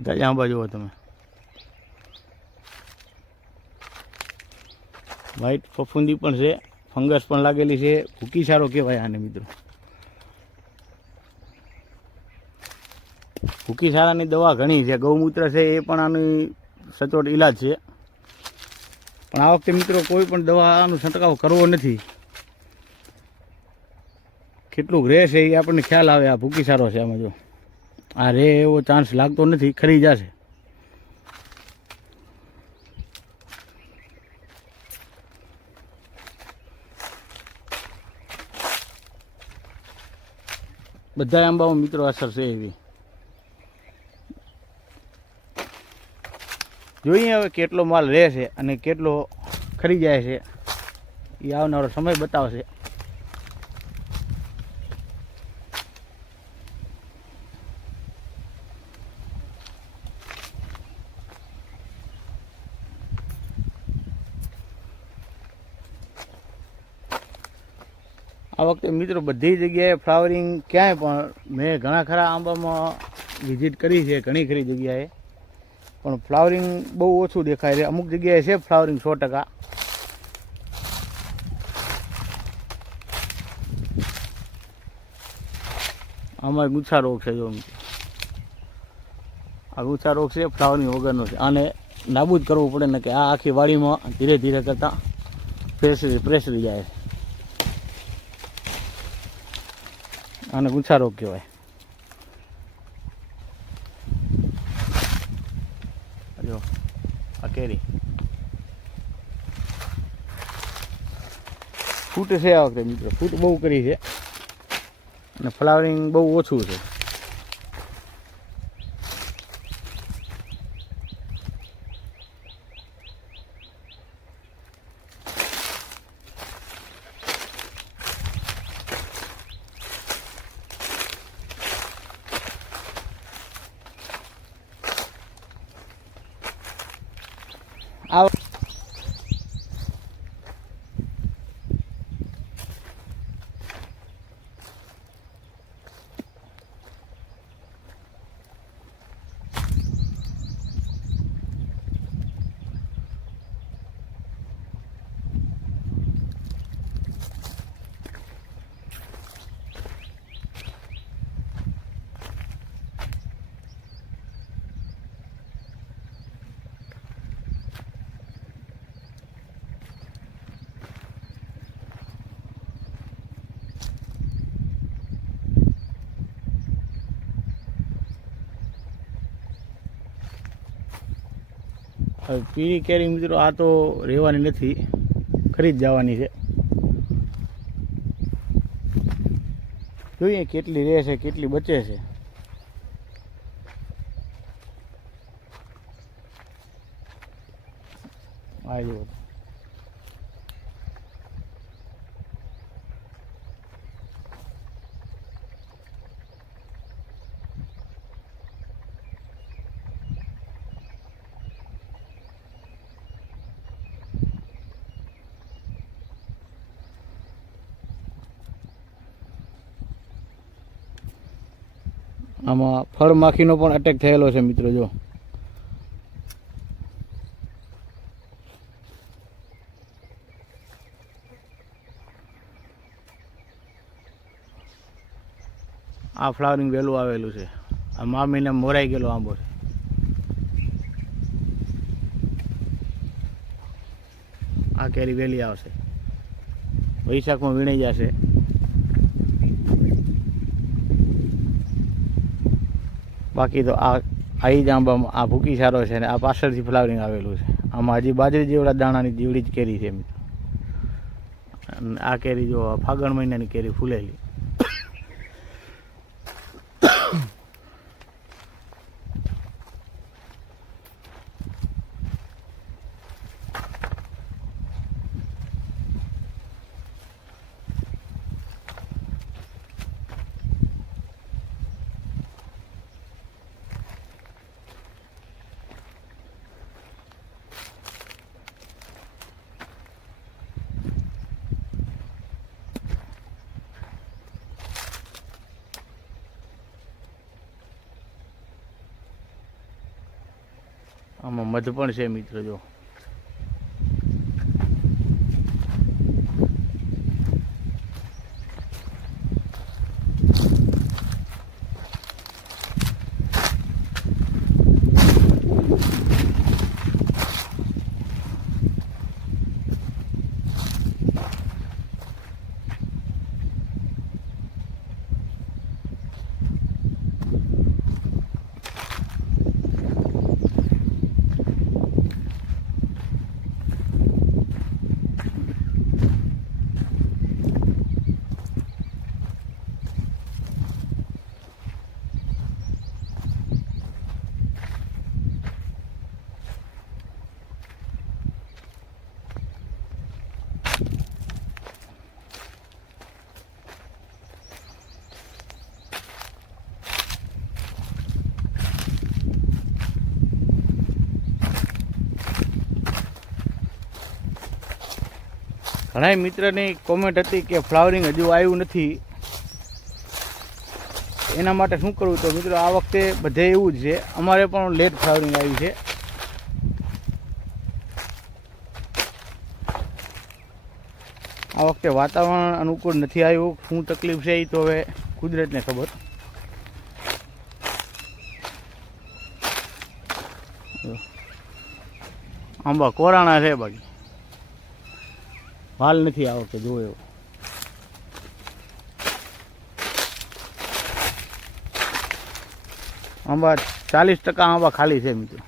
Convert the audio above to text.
બધા આંબા જુઓ તમે, વ્હાઈટ ફફૂંદી પણ છે, ફંગસ પણ લાગેલી છે, ભૂકી સારો કહેવાય આને મિત્રો. ભૂકી સારાની દવા ઘણી છે, ગૌમૂત્ર છે એ પણ આની સચોટ ઈલાજ છે. પણ આ વખતે મિત્રો કોઈ પણ દવાનો છંટકાવ કરવો નથી. કેટલુંક રહે છે એ આપણને ખ્યાલ આવે. આ ભૂકી સારો છે, આમાં જો આ રે એવો ચાન્સ લાગતો નથી, ખરી જશે. બધા આંબાઓ મિત્રો અસર છે એવી. જોઈએ હવે કેટલો માલ રહે છે અને કેટલો ખરી જાય છે એ આવનારો સમય બતાવશે. આ વખતે મિત્રો બધી જગ્યાએ ફ્લાવરિંગ ક્યાંય પણ મેં ઘણા ખરા આંબામાં વિઝિટ કરી છે, ઘણી ખરી જગ્યાએ, પણ ફ્લાવરિંગ બહુ ઓછું દેખાય છે. અમુક જગ્યાએ છે ફ્લાવરિંગ 100%. આમાં ગુચ્છા રોગ છે, જો આ ગુચ્છા રોગ છે, ફ્લાવરિંગ વગરનો છે. આને નાબૂદ કરવું પડે ને કે આ આખી વાડીમાં ધીરે ધીરે કરતાં પ્રેસરી જાય. આને ગુચ્છા રોગ કહેવાય. જો આ કેરી ફૂટ છે આ વખતે મિત્રો, ફૂટ બહુ કરી છે અને ફ્લાવરિંગ બહુ ઓછું છે. આ પીળી કેરી મિત્રો આ તો રહેવાની નથી, ખરી જ જવાની છે. જોઈએ કેટલી રહે છે, કેટલી બચે છે. આ જુઓ આમાં ફળ માખીનો પણ અટેક થયેલો છે મિત્રો. જો આ ફ્લાવરિંગ વહેલું આવેલું છે. આ મા મહિને મોરાઈ ગયેલો આંબો છે. આ કેરી વહેલી આવશે, વૈશાખમાં વીણાઈ જશે. બાકી તો આ જ આંબામાં આ ભૂકી સારો છે ને આ પાછળથી ફ્લાવરિંગ આવેલું છે. આમાં હજી બાજરી જેવડા દાણાની જેવડી જ કેરી છે મિત્રો. આ કેરી જો ફાગણ મહિનાની કેરી ફૂલેલી. આમાં મધ પણ છે મિત્રો જો. ઘણા મિત્રની કોમેન્ટ હતી કે ફ્લાવરિંગ હજુ આવ્યું નથી, એના માટે શું કરવું? તો મિત્રો આ વખતે બધે એવું જ છે, અમારે પણ લેટ ફ્લાવરિંગ આવ્યું છે. આ વખતે વાતાવરણ અનુકૂળ નથી આવ્યું, શું તકલીફ છે એ તો હવે કુદરતને ખબર. આંબા કોરાણા છે, બાકી હાલ નથી આ વખતે જોવો એવો. આંબા 40% આંબા ખાલી છે મિત્રો.